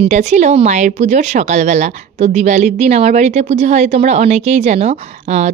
দিনটা ছিল মায়ের পুজোর সকালবেলা। তো দিওয়ালির দিন আমার বাড়িতে পুজো হয়, তোমরা অনেকেই জানো।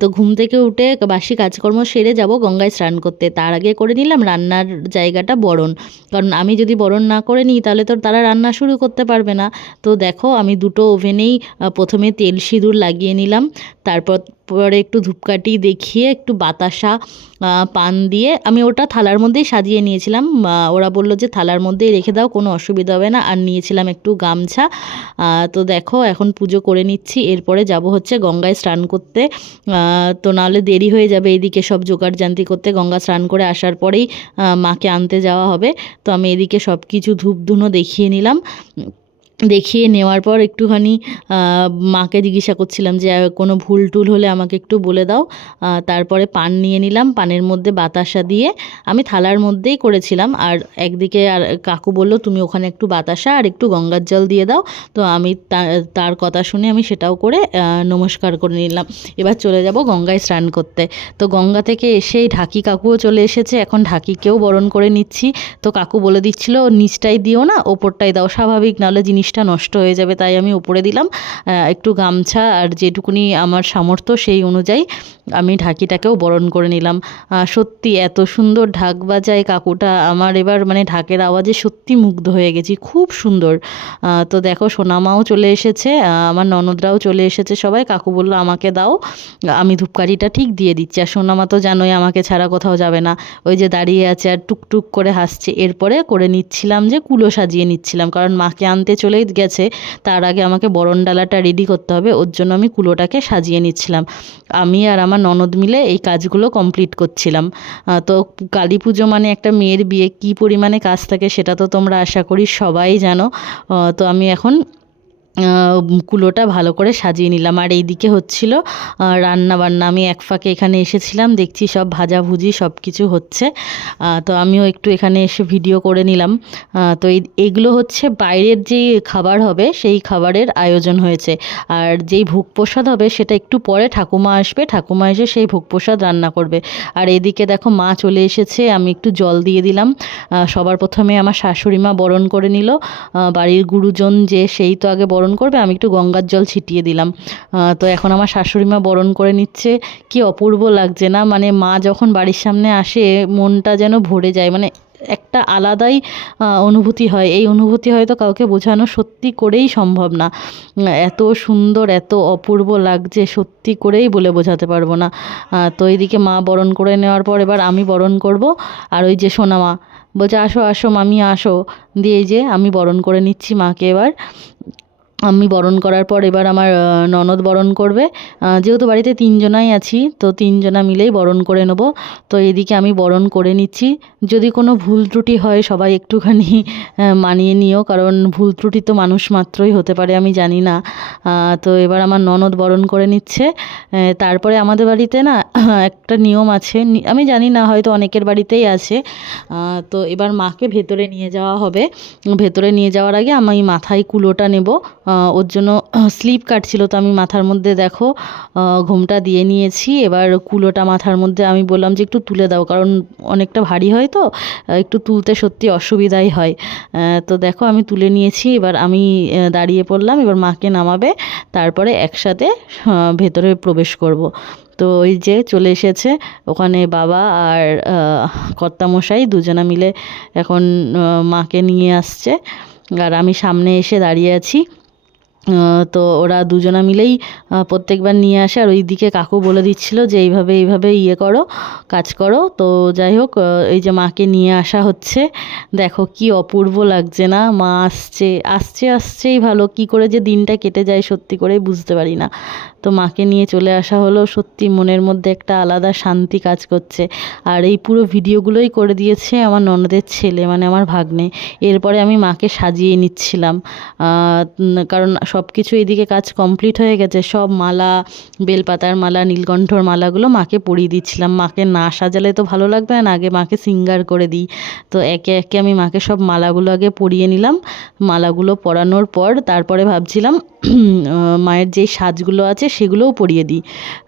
তো ঘুম থেকে উঠে বাসি কাজকর্ম সেরে যাব গঙ্গায় স্নান করতে। তার আগে করে নিলাম রান্নার জায়গাটা বরণ, কারণ আমি যদি বরণ না করে নিই তাহলে তো তারা রান্না শুরু করতে পারবে না। তো দেখো আমি দুটো ওভেনেই প্রথমে তেল সিঁদুর লাগিয়ে নিলাম, তারপর পরে একটু ধূপকাঠি দেখিয়ে একটু বাতাসা পান দিয়ে আমি ওটা থালার মধ্যেই সাজিয়ে নিয়েছিলাম। ওরা বললো যে থালার মধ্যেই রেখে দাও, কোনো অসুবিধা হবে না। আর নিয়েছিলাম একটু গামছা। তো দেখো এখন পুজো করে নিচ্ছি, এরপরে যাব হচ্ছে গঙ্গায় স্নান করতে। তো নাহলে দেরি হয়ে যাবে এদিকে সব জোগাড় জান্তি করতে। গঙ্গা স্নান করে আসার পরেই মাকে আনতে যাওয়া হবে। তো আমি এদিকে সব কিছু ধূপ ধুনো দেখিয়ে নিলাম। দেখিয়ে নেওয়ার পর একটুখানি মাকে জিজ্ঞাসা করছিলাম যে কোনো ভুল টুল হলে আমাকে একটু বলে দাও। তারপরে পান নিয়ে নিলাম, পানের মধ্যে বাতাসা দিয়ে আমি থালার মধ্যেই করেছিলাম। আর একদিকে আর কাকু বললো তুমি ওখানে একটু বাতাসা আর একটু গঙ্গার জল দিয়ে দাও। তো আমি তার কথা শুনে আমি সেটাও করে নমস্কার করে নিলাম। এবার চলে যাব গঙ্গায় স্নান করতে। তো গঙ্গা থেকে এসেই ঢাকি কাকুও চলে এসেছে, এখন ঢাকিকেও বরণ করে নিচ্ছি। তো কাকু বলে দিচ্ছিল নিচটাই দিও না, ওপরটাই দাও, স্বাভাবিক, নাহলে জিনিসটা নষ্ট হয়ে যাবে, তাই আমি উপরে দিলাম। একটু গামছা আর যেটুকুনি আমার সামর্থ্য সেই অনুযায়ী আমি ঢাকিটাকেও বরণ করে নিলাম। সত্যি এত সুন্দর ঢাক বাজায় কাকুটা, আমার এবার মানে ঢাকের আওয়াজে সত্যি মুগ্ধ হয়ে গেছি, খুব সুন্দর। তো দেখো সোনামাও চলে এসেছে, আমার ননদরাও চলে এসেছে সবাই। কাকু বললো আমাকে দাও, আমি ধূপকাঠিটা ঠিক দিয়ে দিচ্ছি। আর সোনামা তো জানোই আমাকে ছাড়া কোথাও যাবে না, ওই যে দাঁড়িয়ে আছে আর টুকটুক করে হাসছে। এরপরে করে নিচ্ছিলাম যে কুলো সাজিয়ে নিচ্ছিলাম, কারণ মাকে আনতে চলেই গেছে, তার আগে আমাকে বরণ ডালাটা রেডি করতে হবে, ওর জন্য আমি কুলোটাকে সাজিয়ে নিচ্ছিলাম। আমি আর আমার ননদ মিলে এই কাজগুলো কমপ্লিট করছিলাম। তো কালী পুজো মানে একটা মেয়ের বিয়ে কী পরিমাণে কাজ থাকে সেটা তো তোমরা আশা করি সবাই জানো। তো আমি এখন কুলোটা ভালো করে সাজিয়ে নিলাম। আর এইদিকে হচ্ছিল রান্না বান্না। আমি এক ফাঁকে এখানে এসেছিলাম, দেখছি সব ভাজাভুজি সব কিছু হচ্ছে। তো আমিও একটু এখানে এসে ভিডিও করে নিলাম। তো এইগুলো হচ্ছে বাইরের যেই খাবার হবে সেই খাবারের আয়োজন হয়েছে। আর যেই ভোগ প্রসাদ হবে সেটা একটু পরে ঠাকুমা আসবে, ঠাকুমা এসে সেই ভোগ প্রসাদ রান্না করবে। আর এদিকে দেখো মা চলে এসেছে, আমি একটু জল দিয়ে দিলাম। সবার প্রথমে আমার শাশুড়ি মা বরণ করে নিল, বাড়ির গুরুজন যে সেই তো আগে বরণ করবে, আমি একটু গঙ্গার জল ছিটিয়ে দিলাম। তো এখন আমার শাশুড়ি মা বরণ করে নিচ্ছে। কি অপূর্ব লাগছে না, মানে মা যখন বাড়ির সামনে আসে মনটা যেন ভরে যায়, মানে একটা আলাদাই অনুভূতি হয়। এই অনুভূতি হয়তো কাউকে বোঝানো সত্যি করেই সম্ভব না। এত সুন্দর এত অপূর্ব লাগছে, সত্যি করেই বলে বোঝাতে পারবো না। তো এইদিকে মা বরণ করে নেওয়ার পর এবার আমি বরণ করব। আর ওই যে সোনা মা বলছে আসো আসো মামি আসো, দিয়ে যে আমি বরণ করে নিচ্ছি মাকে। এবার আমি বরণ করার পর এবার আমার ননদ বরণ করবে। যেহেতু বাড়িতে তিনজনাই আছি, তো তিনজনা মিলেই বরণ করে নেব। তো এদিকে আমি বরণ করে নিচ্ছি। যদি কোনো ভুল ত্রুটি হয় সবাই একটুখানি মানিয়ে নিও, কারণ ভুল ত্রুটি তো মানুষ মাত্রই হতে পারে, আমি জানি না। তো এবার আমার ননদ বরণ করে নিচ্ছে। তারপরে আমাদের বাড়িতে না একটা নিয়ম আছে, আমি জানি না হয়তো অনেকের বাড়িতেই আছে। তো এবার মাকে ভেতরে নিয়ে যাওয়া হবে। ভেতরে নিয়ে যাওয়ার আগে আমি মাথায় কুলোটা নেব। ওর জন্য স্লিপ কাটছিল, তো আমি মাথার মধ্যে দেখো ঘোমটা দিয়ে নিয়েছি। এবার কুলোটা মাথার মধ্যে আমি বললাম যে একটু তুলে দাও, কারণ অনেকটা ভারী হয় তো একটু তুলতে সত্যি অসুবিধাই হয়। তো দেখো আমি তুলে নিয়েছি, এবার আমি দাঁড়িয়ে পড়লাম। এবার মাকে নামাবে, তারপরে একসাথে ভেতরে প্রবেশ করব। তো ওই যে চলে এসেছে ওখানে বাবা আর কর্তামশাই দুজনা মিলে এখন মাকে নিয়ে আসছে। আর আমি সামনে এসে দাঁড়িয়ে আছি। তো ওরা দুজনা মিলেই প্রত্যেকবার নিয়ে আসে। আর ওই দিকে কাকু বলে দিচ্ছিল যে এইভাবে এইভাবে ইয়ে করো, কাজ করো। তো যাই হোক এই যে মাকে নিয়ে আসা হচ্ছে, দেখো কি অপূর্ব লাগছে না। মা আসছে আসছে আসছেই ভালো, কি করে যে দিনটা কেটে যায় সত্যি করেই বুঝতে পারি না। তো মাকে নিয়ে চলে আসা হলো, সত্যি মনের মধ্যে একটা আলাদা শান্তি কাজ করছে। আর এই পুরো ভিডিওগুলোই করে দিয়েছে আমার ননদের ছেলে, মানে আমার ভাগ্নে। এরপরে আমি মাকে সাজিয়ে নিচ্ছিলাম, কারণ সব কিছু এদিকে কাজ কমপ্লিট হয়ে গেছে। সব মালা, বেলপাতার মালা, নীলকণ্ঠর মালাগুলো মাকে পরিয়ে দিচ্ছিলাম। মাকে না সাজালে তো ভালো লাগবে না, আগে মাকে সিঙ্গার করে দিই। তো একে একে আমি মাকে সব মালাগুলো আগে পরিয়ে নিলাম। মালাগুলো পরানোর পর তারপরে ভাবছিলাম মায়ের যেই সাজগুলো আছে সেগুলোও পরিয়ে দিই।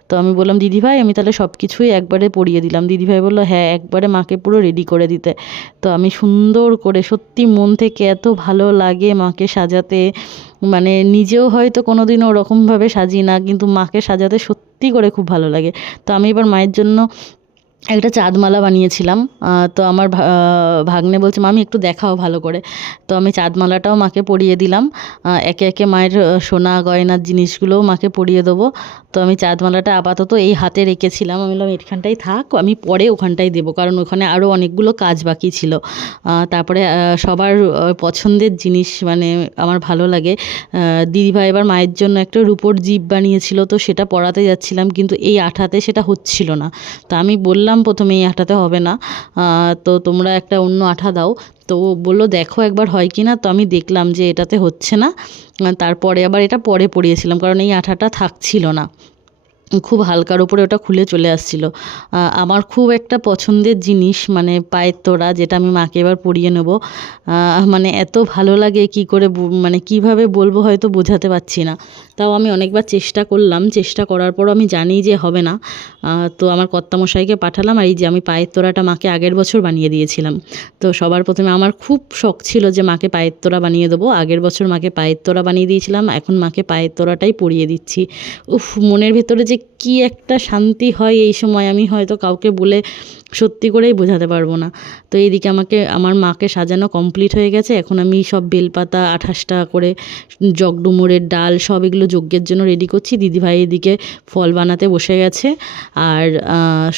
তো আমি বললাম দিদিভাই আমি তাহলে সব কিছুই একবারে পরিয়ে দিলাম। দিদিভাই বললো হ্যাঁ একবারে মাকে পুরো রেডি করে দিতে। তো আমি সুন্দর করে সত্যি মন থেকে এত ভালো লাগে মাকে সাজাতে, মানে নিজেও হয়তো কোনোদিনও ওরকমভাবে সাজি না, কিন্তু মাকে সাজাতে সত্যি করে খুব ভালো লাগে। তো আমি এবার মায়ের জন্য একটা চাঁদমালা বানিয়েছিলাম। তো আমার ভাগ্নে বলছে মামি একটু দেখাও ভালো করে। তো আমি চাঁদমালাটাও মাকে পরিয়ে দিলাম। একে একে মায়ের সোনা গয়নার জিনিসগুলোও মাকে পরিয়ে দেবো। তো আমি চাঁদমালাটা আপাতত এই হাতে রেখেছিলাম, আমি বললাম এখানটাই থাক, আমি পরে ওখানটাই দেবো, কারণ ওখানে আরও অনেকগুলো কাজ বাকি ছিল। তারপরে সবার পছন্দের জিনিস, মানে আমার ভালো লাগে। দিদিভাই এবার মায়ের জন্য একটা রূপোর জিভ বানিয়েছিল, তো সেটা পরাতে যাচ্ছিলাম, কিন্তু এই আঠাতে সেটা হচ্ছিল না। তো আমি বললাম প্রথমে এই আঠাতে হবে না, তো তোমরা একটা অন্য আঠা দাও। তো ও বললো দেখো একবার হয় কি না। তো আমি দেখলাম যে এটাতে হচ্ছে না, তারপরে আবার এটা পরে পরিয়েছিলাম, কারণ এই আঠাটা থাকছিল না, খুব হালকার ওপরে ওটা খুলে চলে আসছিল। আমার খুব একটা পছন্দের জিনিস, মানে পায়ের তোড়া, যেটা আমি মাকে এবার পরিয়ে নেব। মানে এত ভালো লাগে কি করে মানে কিভাবে বলবো হয়তো বোঝাতে পারছি না। তাও আমি অনেকবার চেষ্টা করলাম, চেষ্টা করার পরও আমি জানি যে হবে না। তো আমার কর্তামশাইকে পাঠালাম, আর এই যে আমি পায়ের তোড়াটা মাকে আগের বছর বানিয়ে দিয়েছিলাম। তো সবার প্রথমে আমার খুব শখ ছিল যে মাকে পায়ের তোড়া বানিয়ে দেবো। আগের বছর মাকে পায়ের তোড়া বানিয়ে দিয়েছিলাম, এখন মাকে পায়ের তোড়াটাই পরিয়ে দিচ্ছি। উফ, মনের ভেতরে যে কি একটা শান্তি হয় এই সময়, আমি হয়তো কাউকে বলে সত্যি করেই বোঝাতে পারবো না। তো এইদিকে আমার মাকে সাজানো কমপ্লিট হয়ে গেছে। এখন আমি সব বেলপাতা 28টা করে, জগডুমুরের ডাল, সব এগুলো যজ্ঞের জন্য রেডি করছি। দিদিভাই এদিকে ফল বানাতে বসে গেছে, আর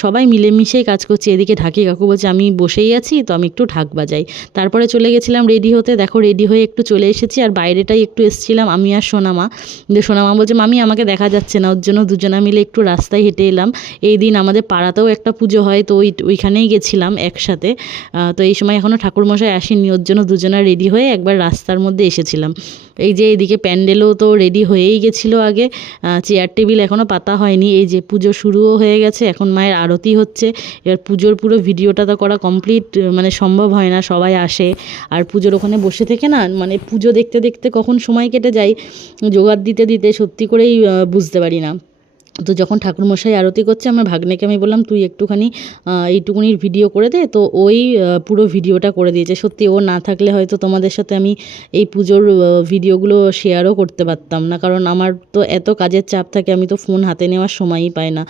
সবাই মিলেমিশেই কাজ করছি। এদিকে ঢাকি কাকু বলছে আমি বসেই আছি, তো আমি একটু ঢাক বাজাই। তারপরে চলে গেছিলাম রেডি হতে, দেখো রেডি হয়ে একটু চলে এসেছি, আর বাইরেটাই একটু এসেছিলাম আমি আর সোনামা। সোনামা বলছে মামি আমাকে দেখা যাচ্ছে না, ওর জন্য দুজনা মিলে একটু রাস্তায় হেঁটে এলাম। এই দিন আমাদের পাড়াতেও একটা পুজো হয়, তো ওইখানেই গেছিলাম একসাথে। তো এই সময় এখনও ঠাকুরমশাই আসেনি, ওর জন্য দুজনা রেডি হয়ে একবার রাস্তার মধ্যে এসেছিলাম। এই যে এইদিকে প্যান্ডেলও তো রেডি হয়েই গেছিলো আগে, চেয়ার টেবিল এখনও পাতা হয়নি। এই যে পুজো শুরুও হয়ে গেছে, এখন মায়ের আরতি হচ্ছে। এবার পুজোর পুরো ভিডিওটা তো করা কমপ্লিট মানে সম্ভব হয় না, সবাই আসে আর পুজোর ওখানে বসে থেকে না, মানে পুজো দেখতে দেখতে কখন সময় কেটে যায় জোগাড় দিতে দিতে সত্যি করেই বুঝতে পারি না। তো যখন ঠাকুরমশাই আরতি করছে, আমার ভাগ্নেকে আমি বললাম তুই একটুখানি এইটুকুনির ভিডিও করে দে। তো ওই পুরো ভিডিওটা করে দিয়েছে। সত্যি ও না থাকলে হয়তো তোমাদের সাথে আমি এই পুজোর ভিডিওগুলো শেয়ারও করতে পারতাম না, কারণ আমার তো এত কাজের চাপ থাকে, আমি তো ফোন হাতে নেওয়ার সময়ই পাই না।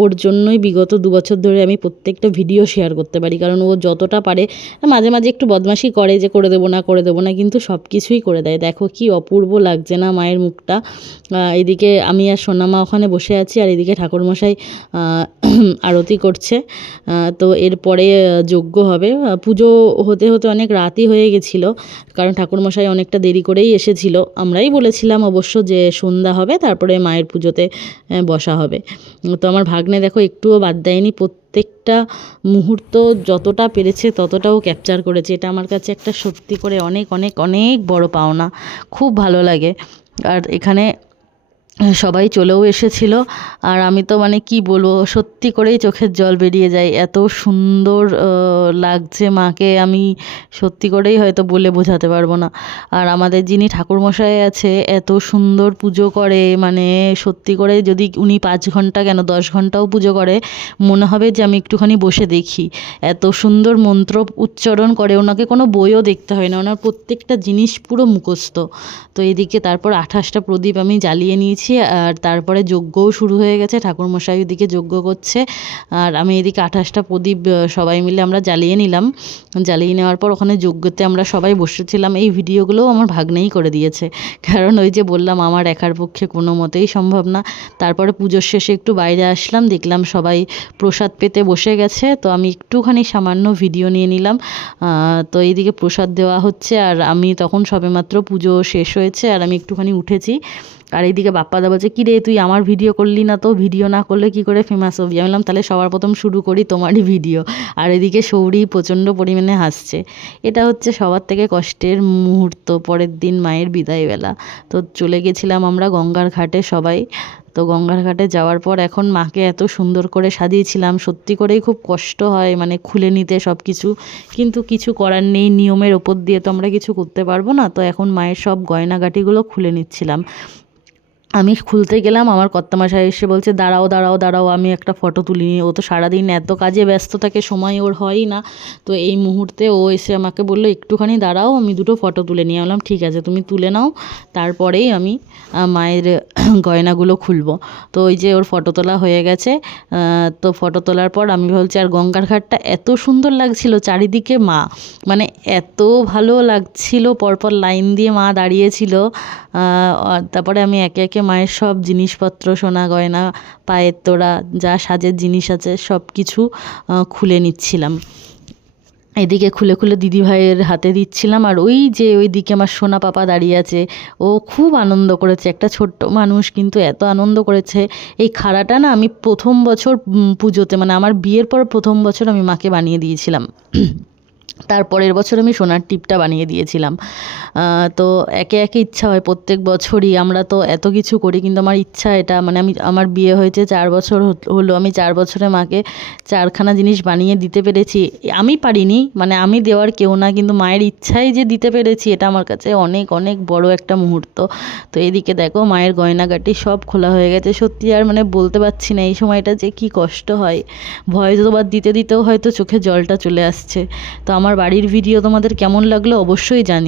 ওর জন্যই বিগত 2 বছর ধরে আমি প্রত্যেকটা ভিডিও শেয়ার করতে পারি, কারণ ও যতটা পারে, মাঝে মাঝে একটু বদমাশি করে যে করে দেবো না, কিন্তু সব কিছুই করে দেয়। দেখো কি অপূর্ব লাগছে না মায়ের মুখটা। এদিকে আমি আর সোনামা ওখানে বসে আছি, আর এদিকে ঠাকুরমশাই আরতি করছে। তো এরপরে যজ্ঞ হবে। পুজো হতে হতে অনেক রাতই হয়ে গেছিলো, কারণ ঠাকুরমশাই অনেকটা দেরি করেই এসেছিল। আমরাই বলেছিলাম অবশ্য যে সন্ধ্যা হবে, তারপরে মায়ের পুজোতে বসা হবে। তো আমার ভাগ্নে দেখো একটুও বাদ দেয়নি, প্রত্যেকটা মুহূর্ত যতটা পেরেছে ততটাও ক্যাপচার করেছে। এটা আমার কাছে একটা সত্যি করে অনেক অনেক অনেক বড় পাওনা, খুব ভালো লাগে। আর এখানে সবাই চলেও এসেছিল, আর আমি তো মানে কি বলবো, সত্যি করেই চোখের জল বেরিয়ে যায়, এত সুন্দর লাগছে মাকে, আমি সত্যি করেই হয়তো বলে বোঝাতে পারবো না। আর আমাদের যিনি ঠাকুরমশাই আছে এত সুন্দর পুজো করে, মানে সত্যি করে যদি উনি 5 ঘন্টা কেন 10 ঘন্টাও পুজো করে, মনে হবে যে আমি একটুখানি বসে দেখি। এত সুন্দর মন্ত্র উচ্চারণ করে, ওনাকে কোনো বইও দেখতে হয় না, ওনার প্রত্যেকটা জিনিস পুরো মুখস্থ। তো এদিকে তারপর 28টা প্রদীপ আমি জ্বালিয়ে নিয়েছি, আর তারপরে যজ্ঞও শুরু হয়ে গেছে। ঠাকুরমশাই ওদিকে যজ্ঞ করছে, আর আমি এদিকে 28টা প্রদীপ সবাই মিলে আমরা জ্বালিয়ে নিলাম। জ্বালিয়ে নেওয়ার পর ওখানে যজ্ঞতে আমরা সবাই বসেছিলাম। এই ভিডিওগুলোও আমার ভাগ্নেই করে দিয়েছে, কারণ ওই যে বললাম আমার একার পক্ষে কোনো মতেই সম্ভব না। তারপরে পুজোর শেষে একটু বাইরে আসলাম, দেখলাম সবাই প্রসাদ পেতে বসে গেছে, তো আমি একটুখানি সামান্য ভিডিও নিয়ে নিলাম। তো এইদিকে প্রসাদ দেওয়া হচ্ছে, আর আমি তখন সবেমাত্র পুজো শেষ হয়েছে, আর আমি একটুখানি উঠেছি। আর এইদিকে বাপ্পাদা বলছে কী রে তুই আমার ভিডিও করলি না, তো ভিডিও না করলে কি করে ফেমাস হবি। আমি বললাম তাহলে সবার প্রথম শুরু করি তোমারই ভিডিও। আর এদিকে সৌরি প্রচণ্ড পরিমাণে হাসছে। এটা হচ্ছে সবার থেকে কষ্টের মুহূর্ত, পরের দিন মায়ের বিদায়বেলা। তো চলে গেছিলাম আমরা গঙ্গার ঘাটে সবাই। তো গঙ্গার ঘাটে যাওয়ার পর এখন মাকে এত সুন্দর করে সাজিয়েছিলাম, সত্যি করেই খুব কষ্ট হয় মানে খুলে নিতে সব কিছু, কিন্তু কিছু করার নেই, নিয়মের ওপর দিয়ে তো আমরা কিছু করতে পারবো না। তো এখন মায়ের সব গয়নাগাটিগুলো খুলে নিচ্ছিলাম। আমি খুলতে গেলাম, আমার কর্তামশাই এসে বলছে দাঁড়াও দাঁড়াও দাঁড়াও, আমি একটা ফটো তুলে নিই। ও তো সারাদিন এত কাজে ব্যস্ত থাকে, সময় ওর হয়ই না। তো এই মুহূর্তে ও এসে আমাকে বললো একটুখানি দাঁড়াও, আমি দুটো ফটো তুলে নিয়ে বললাম ঠিক আছে তুমি তুলে নাও, তারপরেই আমি মায়ের গয়নাগুলো খুলবো। তো ওই যে ওর ফটো তোলা হয়ে গেছে। তো ফটো তোলার পর আমি বলছি, আর গঙ্গার ঘাটটা এত সুন্দর লাগছিল, চারিদিকে মা, মানে এত ভালো লাগছিল, পরপর লাইন দিয়ে মা দাঁড়িয়েছিল। তারপরে আমি একে একে মায়ের সব জিনিসপত্র, সোনা গয়না, পায়ের তোড়া, যা সাজের জিনিস আছে সব কিছু খুলে নিচ্ছিলাম। এদিকে খুলে খুলে দিদিভাইয়ের হাতে দিচ্ছিলাম। আর ওই যে ওইদিকে আমার সোনা পাপা দাঁড়িয়ে আছে, ও খুব আনন্দ করেছে, একটা ছোট্ট মানুষ কিন্তু এত আনন্দ করেছে। এই খাড়াটা না আমি প্রথম বছর পুজোতে, মানে আমার বিয়ের পর প্রথম বছর আমি মাকে বানিয়ে দিয়েছিলাম। তারপরের বছর আমি সোনার টিপটা বানিয়ে দিয়েছিলাম। তো একে একে ইচ্ছা হয় প্রত্যেক বছরই, আমরা তো এত কিছু করি, কিন্তু আমার ইচ্ছা এটা, মানে আমার বিয়ে হয়েছে 4 বছর হলো, আমি 4 বছরে মাকে 4খানা জিনিস বানিয়ে দিতে পেরেছি। আমি পারিনি, মানে আমি দেওয়ার কেউ না, কিন্তু মায়ের ইচ্ছাই যে দিতে পেরেছি, এটা আমার কাছে অনেক অনেক বড় একটা মুহূর্ত। তো এদিকে দেখো মায়ের গয়নাগাটি সব খোলা হয়ে গেছে। সত্যি আর মানে বলতে পারছি না এই সময়টা যে কি কষ্ট হয়, ভয়েস ওভার দিতে দিতেও হয়তো চোখে জলটা চলে আসছে। তো আমার বাড়ির ভিডিও তোমাদের কেমন লাগলো অবশ্যই জানিও।